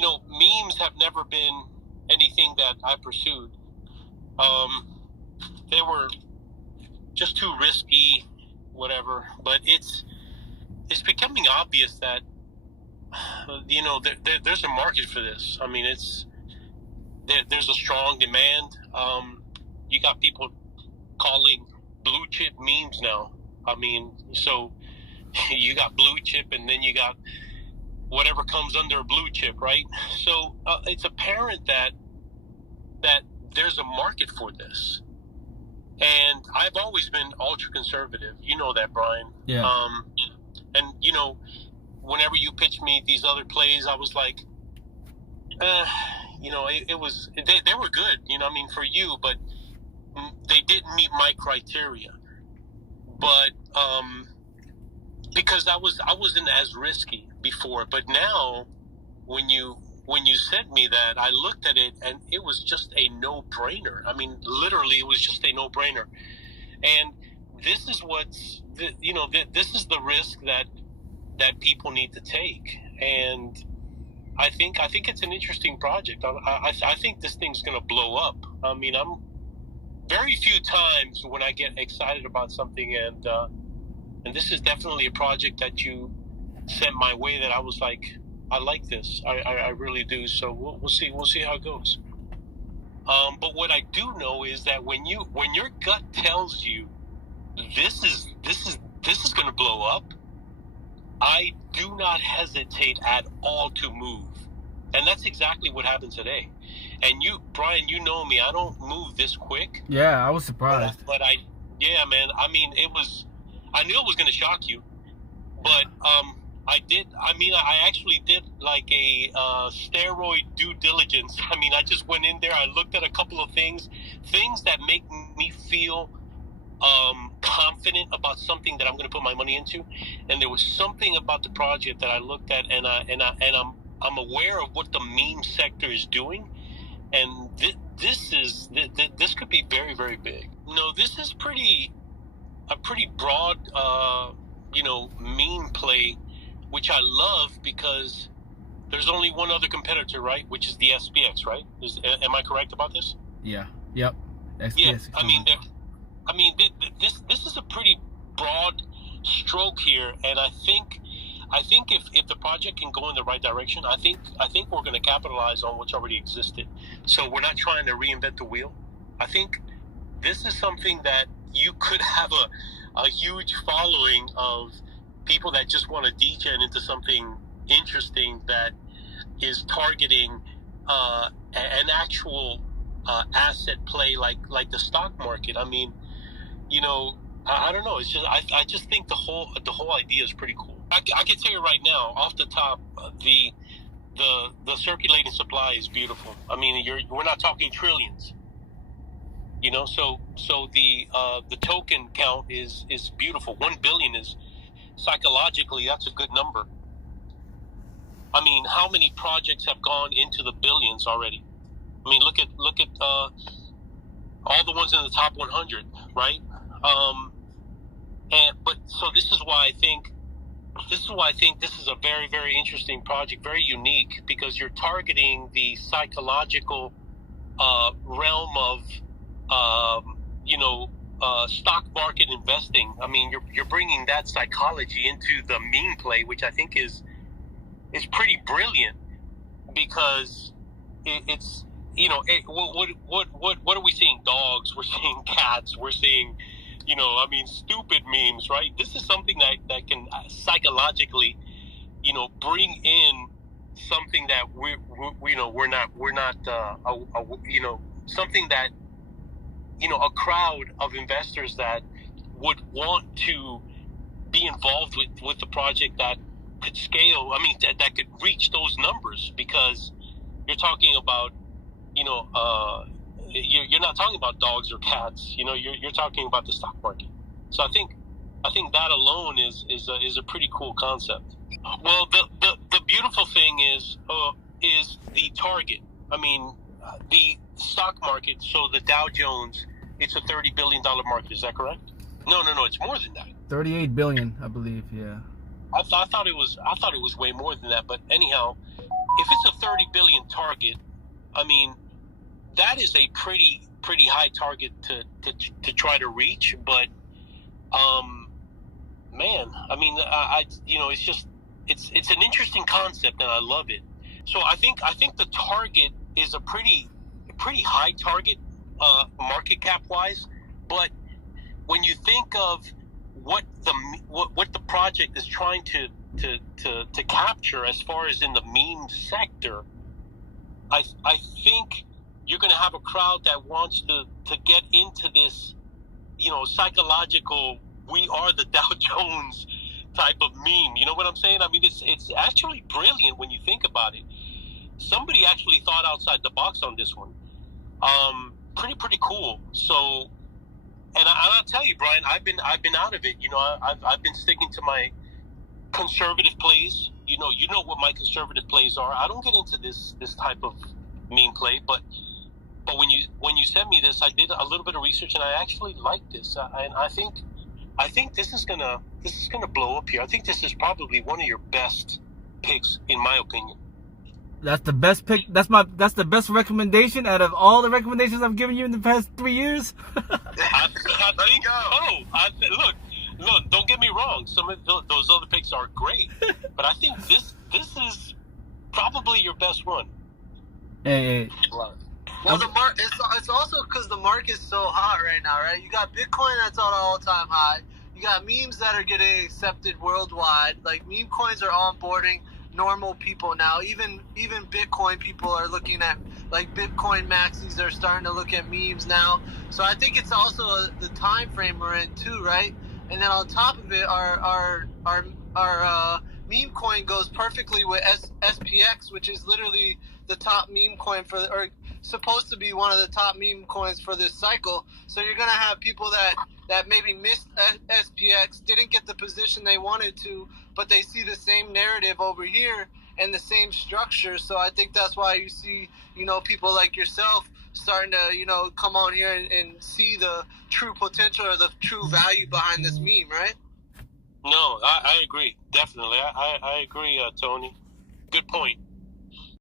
memes have never been anything that I pursued. They were just too risky, whatever. But it's becoming obvious that there's a market for this. I mean, there's a strong demand. You got people calling blue chip memes now. I mean, so you got blue chip, and then you got whatever comes under a blue chip, right? So it's apparent that there's a market for this. And I've always been ultra conservative. You know that, Brian. Yeah. And whenever you pitch me these other plays, I was like, it was, they were good, I mean, for you, but they didn't meet my criteria. But because I wasn't as risky before, but now when you sent me that, I looked at it and it was just a no-brainer. I mean, literally, it was just a no-brainer. And this is this is the risk that people need to take. And I think it's an interesting project. I think this thing's going to blow up. I mean, I'm very few times when I get excited about something, and this is definitely a project that you sent my way that I was like, I like this. I really do. So we'll see how it goes. But what I do know is that when your gut tells you this is going to blow up, I do not hesitate at all to move. And that's exactly what happened today. And Brian, you know me, I don't move this quick. Yeah, I was surprised. But man, I mean, I knew it was going to shock you, but I actually did like a steroid due diligence. I mean, I just went in there, I looked at a couple of things that make me feel confident about something that I'm going to put my money into. And there was something about the project that I looked at, and I'm aware of what the meme sector is doing, and this could be very, very big. No, this is a pretty broad meme play, which I love because there's only one other competitor, right? Which is the SPX, right? Am I correct about this? Yeah. Yep. SPX. Yeah. This is a pretty broad stroke here, and I think if the project can go in the right direction, I think we're going to capitalize on what's already existed. So we're not trying to reinvent the wheel. I think this is something that you could have a huge following of people that just want to degen into something interesting that is targeting an actual asset play like the stock market. I mean, I don't know. It's just I just think the whole idea is pretty cool. I can tell you right now, off the top, the circulating supply is beautiful. I mean, we're not talking trillions. So the token count is beautiful. 1 billion is psychologically, that's a good number. I mean, how many projects have gone into the billions already? I mean, look at all the ones in the top 100, right? So this is why I think this is a very, very interesting project, very unique, because you're targeting the psychological realm of stock market investing. I mean, you're bringing that psychology into the meme play, which I think is pretty brilliant, because it's what are we seeing? Dogs, we're seeing cats, we're seeing stupid memes, right? This is something that can psychologically bring in something that we're not something that a crowd of investors that would want to be involved with the project that could scale. I mean, that could reach those numbers, because you're talking about you're not talking about dogs or cats. You're talking about the stock market. So I think that alone is a pretty cool concept. Well, the beautiful thing is the target. I mean, the stock market. So the Dow Jones, it's a $30 billion market. Is that correct? No. It's more than that. 38 billion, I believe. Yeah. I thought it was way more than that. But anyhow, if it's a 30 billion target, I mean, that is a pretty high target to try to reach. But man, I mean, it's just it's an interesting concept, and I love it. So I think the target is a pretty high target, market cap wise. But when you think of what the project is trying to capture as far as in the meme sector, I think you're going to have a crowd that wants to get into this, psychological, we are the Dow Jones type of meme. You know what I'm saying? I mean, it's actually brilliant when you think about it. Somebody actually thought outside the box on this one. Pretty cool. So, and I'll tell you, Brian, I've been out of it. I've been sticking to my conservative plays. You know what my conservative plays are. I don't get into this type of meme play, but when you sent me this, I did a little bit of research, and I actually like this. And I think this is gonna blow up here. I think this is probably one of your best picks, in my opinion. That's the best pick. That's the best recommendation out of all the recommendations I've given you in the past 3 years. I think so. Look, don't get me wrong. Some of those other picks are great, but I think this is probably your best one. Hey. Well, it's also because the market's so hot right now, right? You got Bitcoin that's on an all-time high. You got memes that are getting accepted worldwide. Like, meme coins are onboarding normal people now. Even Bitcoin people are looking at, like, Bitcoin maxis are starting to look at memes now. So I think it's also the time frame we're in too, right? And then on top of it, our meme coin goes perfectly with SPX, which is literally the top meme coin or supposed to be one of the top meme coins for this cycle. So you're gonna have people that maybe missed SPX, didn't get the position they wanted to, but they see the same narrative over here and the same structure. So I think that's why you see, people like yourself starting to, come on here and see the true potential or the true value behind this meme, right? No, I agree. Definitely. I agree, Tony. Good point.